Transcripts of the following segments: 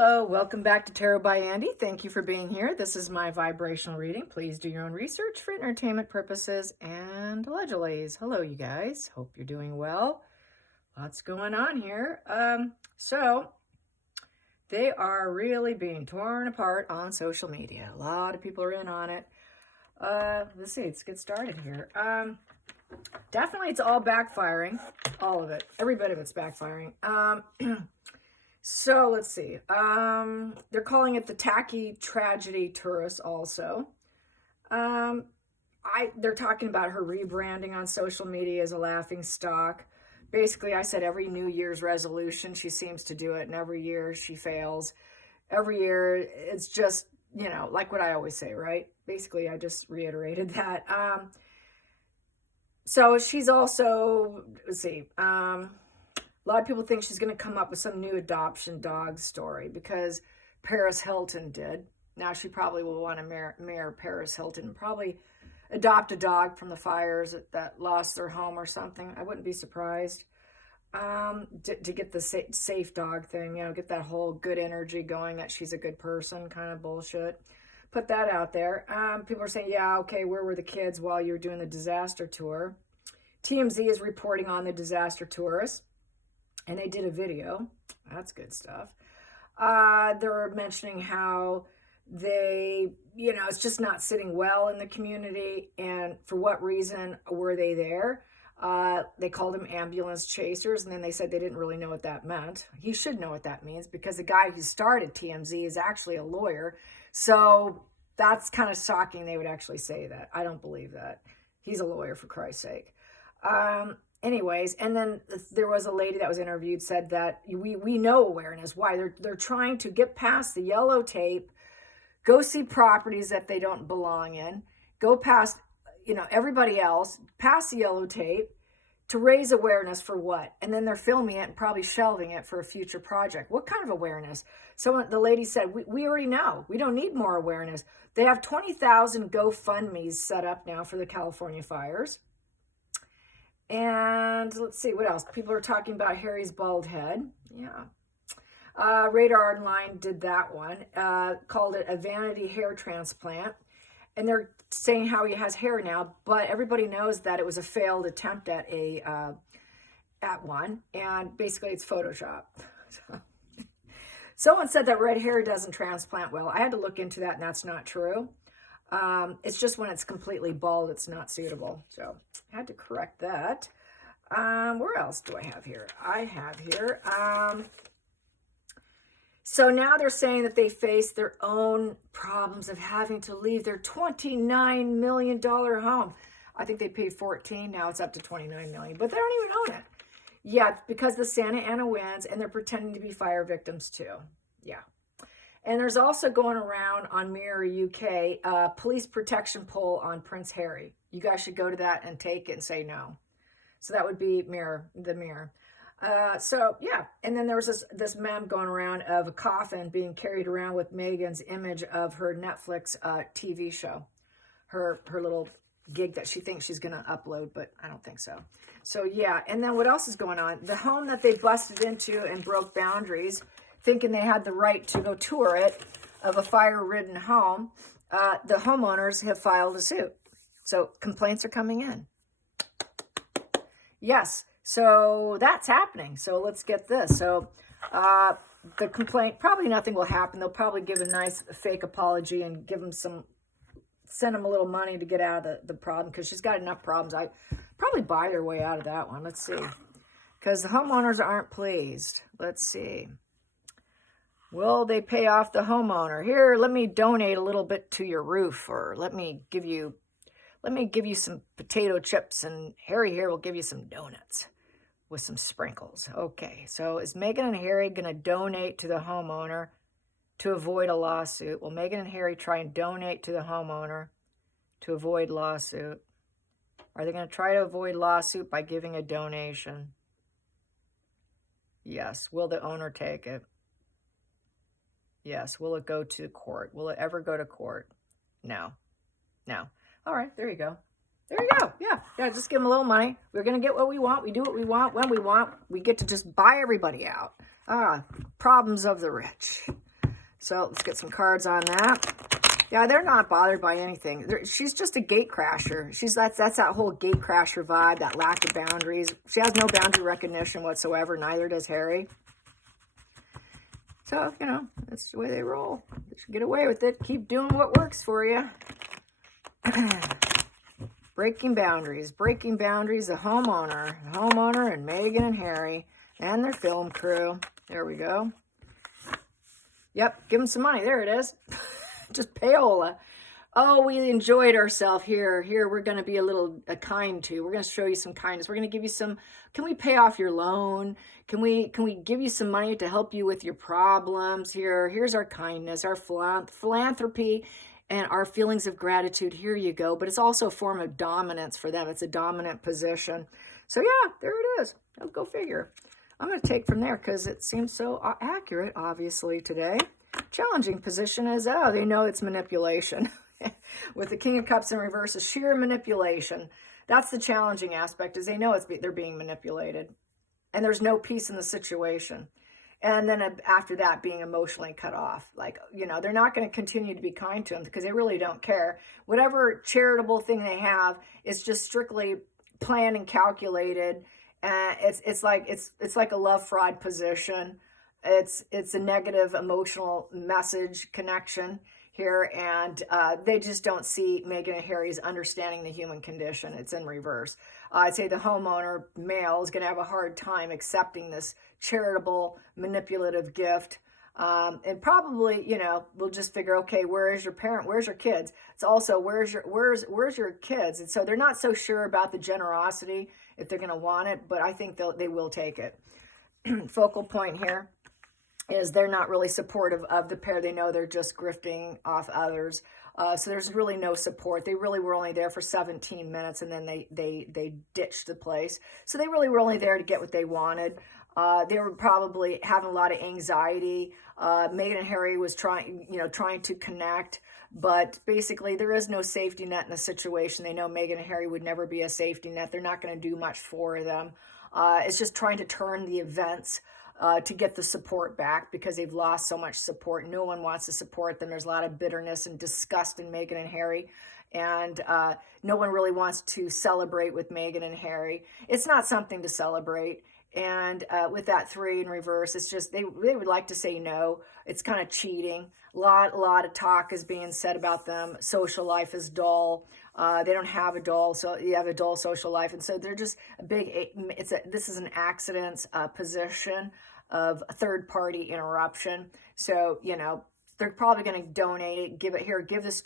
Hello, welcome back to Tarot by Andy. Thank you for being here. This is my vibrational reading. Please do your own research for entertainment purposes and allegedly. Hello, you guys. Hope you're doing well. Lots going on here. So they are really being torn apart on social media. A lot of people are in on it. Let's see, let's get started here. Definitely it's all backfiring. All of it. Every bit of it's backfiring. So let's see. They're calling it the tacky tragedy tourist also. They're talking about her rebranding on social media as a laughing stock. Basically, I said every New Year's resolution, she seems to do it, and every year she fails. Every year, it's just, you know, like what I always say, right? Basically, I just reiterated that. So she's also, let's see, a lot of people think she's going to come up with some new adoption dog story because Paris Hilton did. Now she probably will want to marry Paris Hilton and probably adopt a dog from the fires that lost their home or something. I wouldn't be surprised to get the safe dog thing, you know, get that whole good energy going that she's a good person kind of bullshit. Put that out there. People are saying, yeah, okay, where were the kids while you were doing the disaster tour? TMZ is reporting on the disaster tourists. And they did a video. That's good stuff. They're mentioning how they, you know, it's just not sitting well in the community. And for what reason were they there? They called them ambulance chasers. And then they said they didn't really know what that meant. He should know what that means because the guy who started TMZ is actually a lawyer. So that's kind of shocking they would actually say that. I don't believe that. He's a lawyer, for Christ's sake. Anyways, and then there was a lady that was interviewed said that we know awareness. Why? They're trying to get past the yellow tape, go see properties that they don't belong in, go past, you know, everybody else, past the yellow tape to raise awareness for what? And then they're filming it and probably shelving it for a future project. What kind of awareness? The lady said, we already know. We don't need more awareness. They have 20,000 GoFundMes set up now for the California fires. And let's see, what else? People are talking about Harry's bald head. Yeah. Radar Online did that one. Called it a vanity hair transplant. And they're saying how he has hair now, but everybody knows that it was a failed attempt at one. And basically it's Photoshop. Someone said that red hair doesn't transplant well. I had to look into that, and that's not true. It's just when it's completely bald, it's not suitable. So I had to correct that. Where else do I have here? So now they're saying that they face their own problems of having to leave their $29 million home. I think they paid 14. Now it's up to 29 million, but they don't even own it. Yeah, because the Santa Ana winds, and they're pretending to be fire victims too. Yeah. And there's also going around on Mirror UK, police protection poll on Prince Harry. You guys should go to that and take it and say no. So that would be the Mirror. So yeah, and then there was this meme going around of a coffin being carried around with Meghan's image of her Netflix TV show, her little gig that she thinks she's going to upload, but I don't think so. So yeah, and then what else is going on? The home that they busted into and broke boundaries, thinking they had the right to go tour it, of a fire-ridden home, the homeowners have filed a suit. So complaints are coming in. Yes, so that's happening. So let's get this. So the complaint, probably nothing will happen. They'll probably give a nice fake apology and give them send them a little money to get out of the problem, because she's got enough problems. I probably buy their way out of that one. Let's see. Because the homeowners aren't pleased. Let's see. Will they pay off the homeowner? Here, let me donate a little bit to your roof, or let me give you some potato chips, and Harry here will give you some donuts with some sprinkles. Okay, so is Meghan and Harry going to donate to the homeowner to avoid a lawsuit? Will Meghan and Harry try and donate to the homeowner to avoid lawsuit? Are they going to try to avoid lawsuit by giving a donation? Yes. Will the owner take it? Yes. Will it go to court? Will it ever go to court? No. No. All right. There you go. There you go. Yeah. Just give them a little money. We're going to get what we want. We do what we want when we want. We get to just buy everybody out. Problems of the rich. So let's get some cards on that. Yeah, they're not bothered by anything. She's just a gate crasher. That's that whole gate crasher vibe, that lack of boundaries. She has no boundary recognition whatsoever. Neither does Harry. So, you know, that's the way they roll. They should get away with it. Keep doing what works for you. Breaking boundaries. Breaking boundaries. The homeowner and Meghan and Harry and their film crew. There we go. Yep, give them some money. There it is. Just payola. Oh, we enjoyed ourselves here. Here, we're going to be a little kind to. We're going to show you some kindness. We're going to give you some. Can we pay off your loan? Can we give you some money to help you with your problems? Here's our kindness, our philanthropy, and our feelings of gratitude. Here you go. But it's also a form of dominance for them. It's a dominant position. So yeah, there it is. Oh, go figure. I'm going to take from there because it seems so accurate, obviously, today. Challenging position is, oh, they know it's manipulation. With the King of Cups in reverse, is sheer manipulation. That's the challenging aspect, is they know they're being manipulated. And there's no peace in the situation. And then after that, being emotionally cut off. Like, you know, they're not going to continue to be kind to them because they really don't care. Whatever charitable thing they have is just strictly planned and calculated. It's like a love fraud position. It's a negative emotional message connection here, and they just don't see Meghan and Harry's understanding the human condition. It's in reverse. I'd say the homeowner male is going to have a hard time accepting this charitable, manipulative gift. And probably, you know, we'll just figure, okay, where is your parent? Where's your kids? It's also, where's your kids? And so they're not so sure about the generosity if they're going to want it, but I think they will take it. Focal point here is they're not really supportive of the pair. They know they're just grifting off others. So there's really no support. They really were only there for 17 minutes, and then they ditched the place. So they really were only there to get what they wanted. They were probably having a lot of anxiety. Meghan and Harry was trying to connect, but basically there is no safety net in the situation. They know Meghan and Harry would never be a safety net. They're not going to do much for them. It's just trying to turn the events to get the support back because they've lost so much support. No one wants to support them. There's a lot of bitterness and disgust in Meghan and Harry. And no one really wants to celebrate with Meghan and Harry. It's not something to celebrate. And with that 3 in reverse, it's just they would like to say no. It's kind of cheating. A lot of talk is being said about them. Social life is dull. They don't have a dull, so you have a dull social life, and so they're just a big. This is an accident position of a third-party interruption. So you know they're probably going to donate it, give this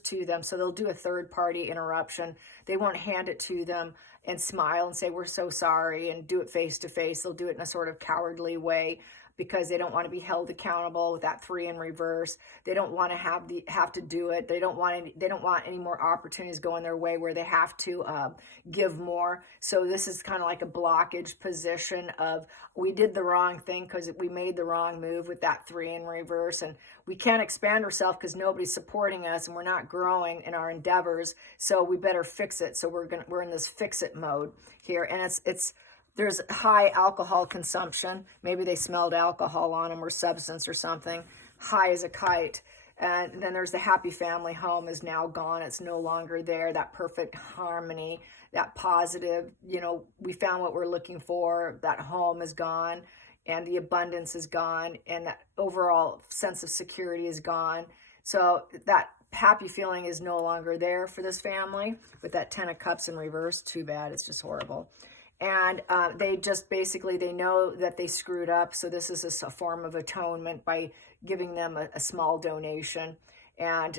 to them. So they'll do a third-party interruption. They won't hand it to them and smile and say, we're so sorry, and do it face-to-face. They'll do it in a sort of cowardly way because they don't want to be held accountable with that 3 in reverse. They don't want to have to do it. They don't want any more opportunities going their way where they have to give more. So this is kind of like a blockage position of we did the wrong thing because we made the wrong move with that 3 in reverse, and we can't expand ourselves because nobody's supporting us and we're not growing in our endeavors. So we better fix it. So we're in this fix it mode here, and there's high alcohol consumption. Maybe they smelled alcohol on them or substance or something. High as a kite. And then there's the happy family home is now gone. It's no longer there. That perfect harmony, that positive, we found what we're looking for. That home is gone and the abundance is gone and that overall sense of security is gone. So that happy feeling is no longer there for this family with that 10 of Cups in reverse. Too bad. It's just horrible. And they just basically, they know that they screwed up. So this is a form of atonement by giving them a small donation and,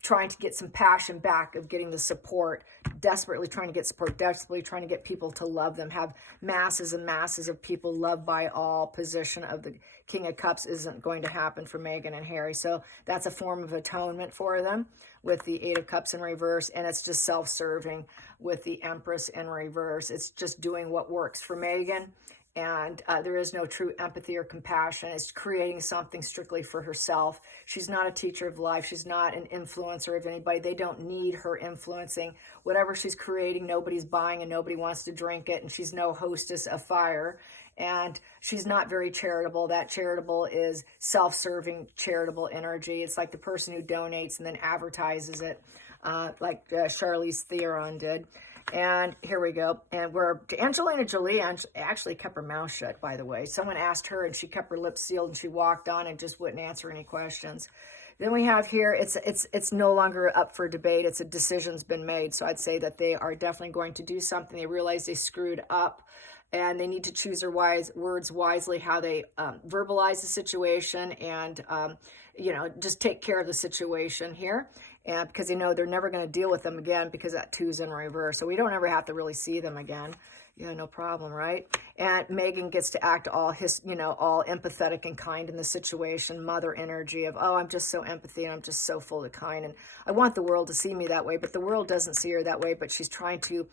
trying to get some passion back of getting the support, desperately trying to get support, desperately trying to get people to love them, have masses and masses of people loved by all. Position of the King of Cups isn't going to happen for Meghan and Harry. So that's a form of atonement for them with the 8 of Cups in reverse. And it's just self-serving with the Empress in reverse. It's just doing what works for Meghan. And there is no true empathy or compassion. It's creating something strictly for herself. She's not a teacher of life. She's not an influencer of anybody. They don't need her influencing. Whatever she's creating, nobody's buying and nobody wants to drink it. And she's no hostess of fire. And she's not very charitable. That charitable is self-serving charitable energy. It's like the person who donates and then advertises it, like Charlize Theron did. And here we go. And we're Angelina Jolie actually kept her mouth shut, by the way. Someone asked her and she kept her lips sealed and she walked on and just wouldn't answer any questions. Then we have here, it's no longer up for debate. It's a decision's been made. So I'd say that they are definitely going to do something. They realize they screwed up and they need to choose their words wisely, how they verbalize the situation and, just take care of the situation here. And because they know they're never going to deal with them again because that 2's in reverse. So we don't ever have to really see them again. Yeah, no problem, right? And Megan gets to act all all empathetic and kind in the situation, mother energy of, oh, I'm just so empathy and I'm just so full of kind. And I want the world to see me that way, but the world doesn't see her that way, but she's trying to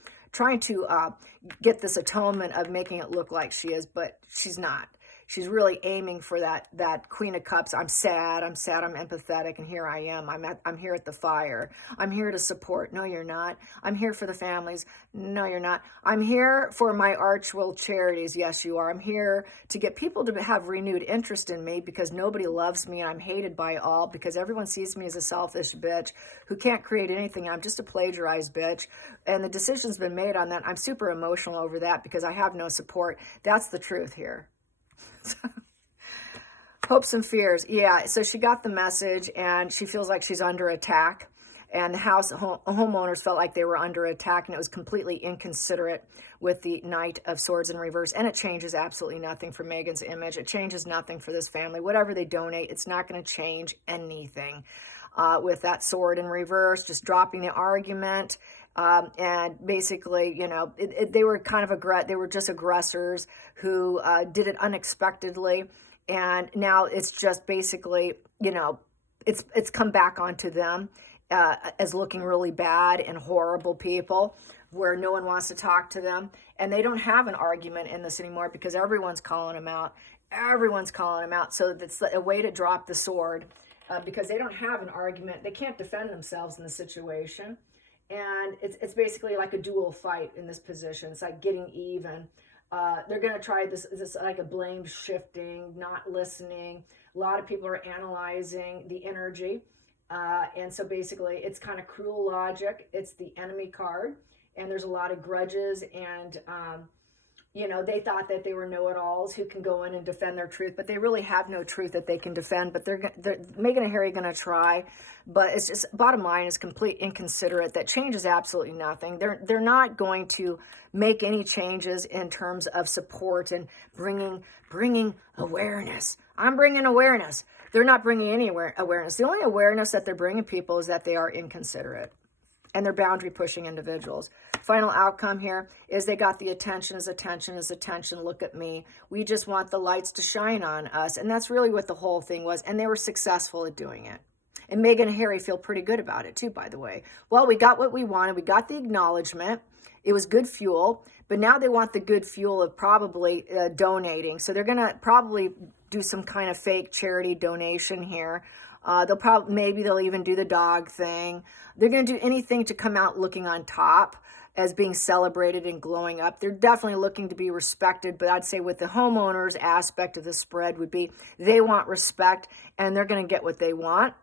get this atonement of making it look like she is, but she's not. She's really aiming for that Queen of Cups. I'm sad, I'm empathetic, and here I am. I'm here at the fire. I'm here to support. No, you're not. I'm here for the families. No, you're not. I'm here for my Archwell charities. Yes, you are. I'm here to get people to have renewed interest in me because nobody loves me and I'm hated by all because everyone sees me as a selfish bitch who can't create anything. I'm just a plagiarized bitch. And the decision's been made on that. I'm super emotional over that because I have no support. That's the truth here. Hopes and fears. Yeah, so she got the message and she feels like she's under attack. And the homeowners felt like they were under attack and it was completely inconsiderate with the Knight of Swords in reverse. And it changes absolutely nothing for Megan's image. It changes nothing for this family. Whatever they donate, it's not going to change anything. With that sword in reverse, just dropping the argument. And basically, they were kind of they were just aggressors who did it unexpectedly. And now it's just basically, it's come back onto them as looking really bad and horrible people where no one wants to talk to them. And they don't have an argument in this anymore because everyone's calling them out. Everyone's calling them out. So that's a way to drop the sword because they don't have an argument. They can't defend themselves in the situation. And it's basically like a dual fight in this position. It's like getting even. They're going to try this like a blame shifting, not listening. A lot of people are analyzing the energy. And so basically it's kind of cruel logic. It's the enemy card. And there's a lot of grudges and, they thought that they were know-it-alls who can go in and defend their truth, but they really have no truth that they can defend. But they're Megan and Harry going to try, but it's just bottom line is complete inconsiderate. That changes absolutely nothing. They're not going to make any changes in terms of support and bringing awareness. I'm bringing awareness. They're not bringing any awareness. The only awareness that they're bringing people is that they are inconsiderate. And they're boundary pushing individuals. Final outcome here is they got the attention is attention is attention. Look at me. We just want the lights to shine on us. And that's really what the whole thing was. And they were successful at doing it. And Meghan and Harry feel pretty good about it too, by the way. Well, we got what we wanted. We got the acknowledgement. It was good fuel. But now they want the good fuel of probably donating. So they're going to probably do some kind of fake charity donation here. Maybe they'll even do the dog thing. They're going to do anything to come out looking on top as being celebrated and glowing up. They're definitely looking to be respected, but I'd say with the homeowners aspect of the spread would be they want respect and they're going to get what they want.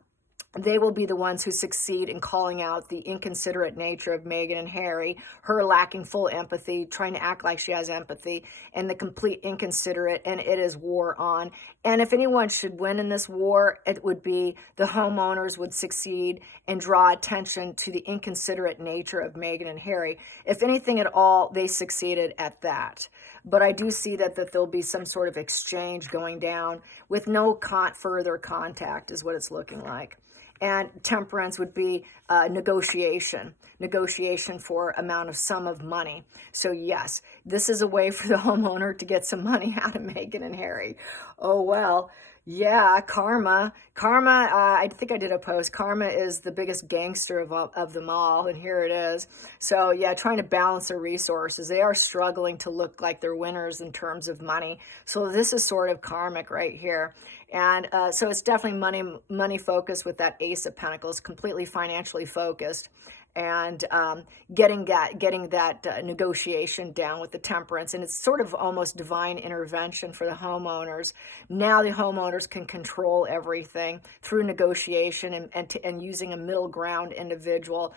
They will be the ones who succeed in calling out the inconsiderate nature of Meghan and Harry, her lacking full empathy, trying to act like she has empathy, and the complete inconsiderate, and it is war on. And if anyone should win in this war, it would be the homeowners would succeed and draw attention to the inconsiderate nature of Meghan and Harry. If anything at all, they succeeded at that. But I do see that there'll be some sort of exchange going down with no further contact is what it's looking like. And temperance would be negotiation for sum of money. So yes, this is a way for the homeowner to get some money out of Meghan and Harry. Oh, well, yeah, karma, I think I did a post. Karma is the biggest gangster of them all, and here it is. So yeah, trying to balance their resources. They are struggling to look like they're winners in terms of money. So this is sort of karmic right here. And so it's definitely money focused with that Ace of Pentacles, completely financially focused. and getting that negotiation down with the temperance. And it's sort of almost divine intervention for the homeowners. Now the homeowners can control everything through negotiation and using a middle ground individual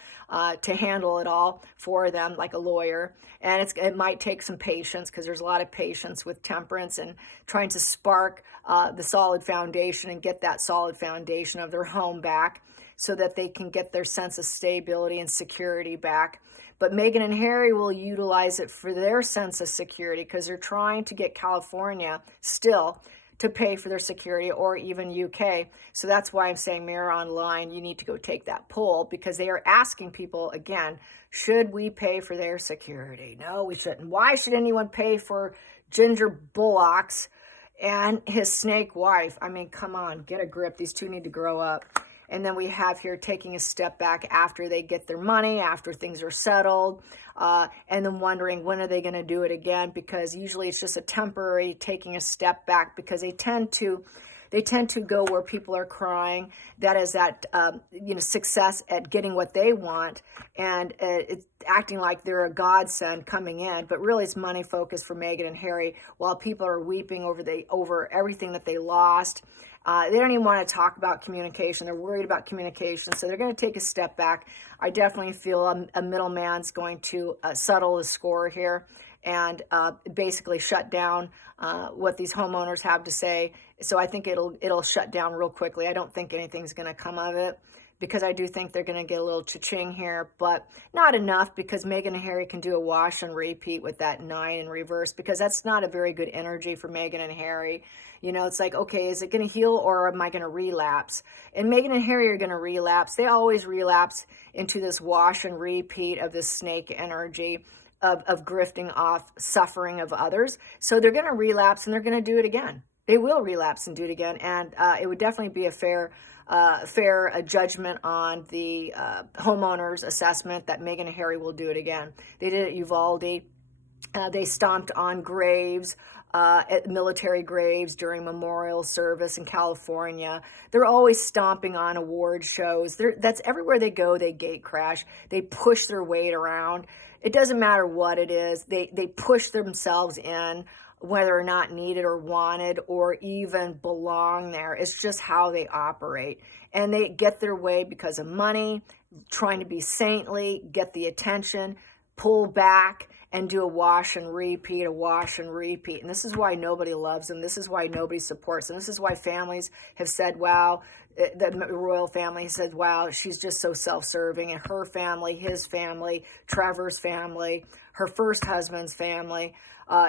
to handle it all for them, like a lawyer. And it might take some patience, because there's a lot of patience with temperance and trying to spark the solid foundation and get that solid foundation of their home back, so that they can get their sense of stability and security back. But Meghan and Harry will utilize it for their sense of security, because they're trying to get California still to pay for their security, or even UK. So that's why I'm saying, Mirror Online, you need to go take that poll, because they are asking people again, should we pay for their security? No, we shouldn't. Why should anyone pay for Ginger Bullocks and his snake wife? I mean, come on, get a grip. These two need to grow up. And then we have here taking a step back after they get their money, after things are settled, and then wondering when are they going to do it again, because usually it's just a temporary taking a step back, because they tend to go where people are crying. That is that success at getting what they want, and it's acting like they're a godsend coming in, but really it's money focused for Meghan and Harry, while people are weeping over everything that they lost. They don't even want to talk about communication. They're worried about communication, so they're going to take a step back. I definitely feel a middleman's going to settle the score here and basically shut down what these homeowners have to say. So I think it'll shut down real quickly. I don't think anything's going to come of it, because I do think they're going to get a little cha-ching here, but not enough, because Meghan and Harry can do a wash and repeat with that 9 in reverse, because that's not a very good energy for Meghan and Harry. It's like, okay, is it going to heal, or am I going to relapse? And Meghan and Harry are going to relapse. They always relapse into this wash and repeat of this snake energy of grifting off suffering of others. So they're going to relapse, and they're going to do it again. They will relapse and do it again, and it would definitely be a fair judgment on the homeowners' assessment that Meghan and Harry will do it again. They did it at Uvalde. They stomped on graves, at military graves during memorial service in California. They're always stomping on award shows. That's everywhere they go. They gate crash. They push their weight around. It doesn't matter what it is. They push themselves in, whether or not needed or wanted or even belong there. It's just how they operate. And they get their way because of money, trying to be saintly, get the attention, pull back, and do a wash and repeat, a wash and repeat. And this is why nobody loves them. This is why nobody supports them. This is why families have said, wow, the royal family said, wow, she's just so self-serving. And her family, his family, Trevor's family, her first husband's family,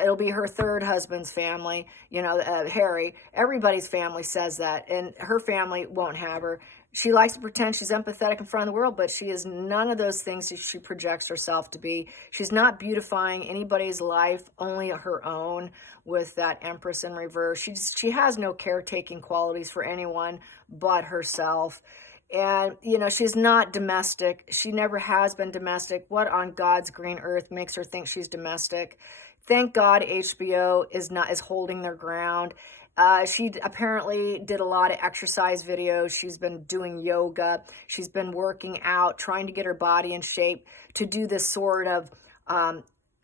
it'll be her third husband's family, Harry. Everybody's family says that, and her family won't have her. She likes to pretend she's empathetic in front of the world, but she is none of those things that she projects herself to be. She's not beautifying anybody's life, only her own, with that Empress in reverse. She has no caretaking qualities for anyone but herself. And, she's not domestic. She never has been domestic. What on God's green earth makes her think she's domestic? Thank God HBO is holding their ground. She apparently did a lot of exercise videos. She's been doing yoga. She's been working out, trying to get her body in shape to do this sort of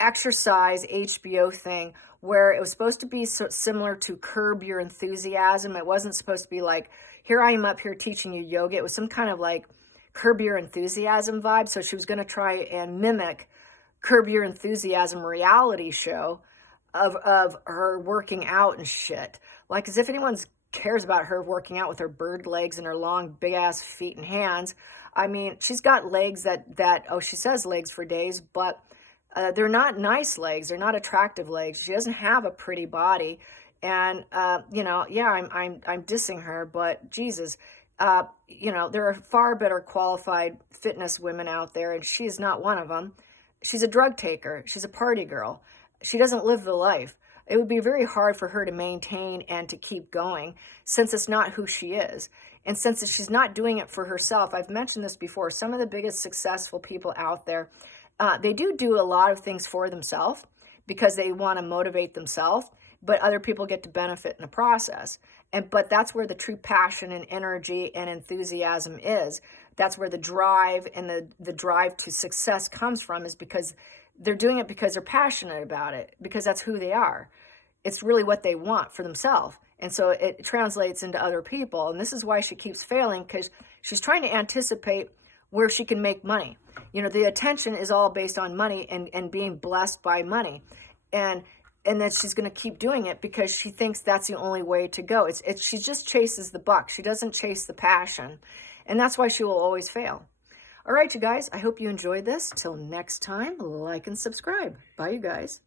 exercise HBO thing, where it was supposed to be similar to Curb Your Enthusiasm. It wasn't supposed to be like, here I am up here teaching you yoga. It was some kind of like Curb Your Enthusiasm vibe. So she was going to try and mimic Curb Your Enthusiasm reality show of her working out and shit. Like, as if anyone cares about her working out with her bird legs and her long big ass feet and hands. I mean, she's got legs that she says legs for days, but they're not nice legs. They're not attractive legs. She doesn't have a pretty body. And I'm dissing her, but Jesus, there are far better qualified fitness women out there, and she is not one of them. She's a drug taker. She's a party girl. She doesn't live the life. It would be very hard for her to maintain and to keep going, since it's not who she is. And since she's not doing it for herself, I've mentioned this before, some of the biggest successful people out there, they do a lot of things for themselves because they want to motivate themselves, but other people get to benefit in the process. But that's where the true passion and energy and enthusiasm is. That's where the drive and the drive to success comes from, is because they're doing it because they're passionate about it, because that's who they are. It's really what they want for themselves. And so it translates into other people. And this is why she keeps failing, because she's trying to anticipate where she can make money. You know, the attention is all based on money and being blessed by money. And then she's going to keep doing it because she thinks that's the only way to go. She just chases the buck. She doesn't chase the passion. And that's why she will always fail. All right, you guys, I hope you enjoyed this. Till next time, like and subscribe. Bye, you guys.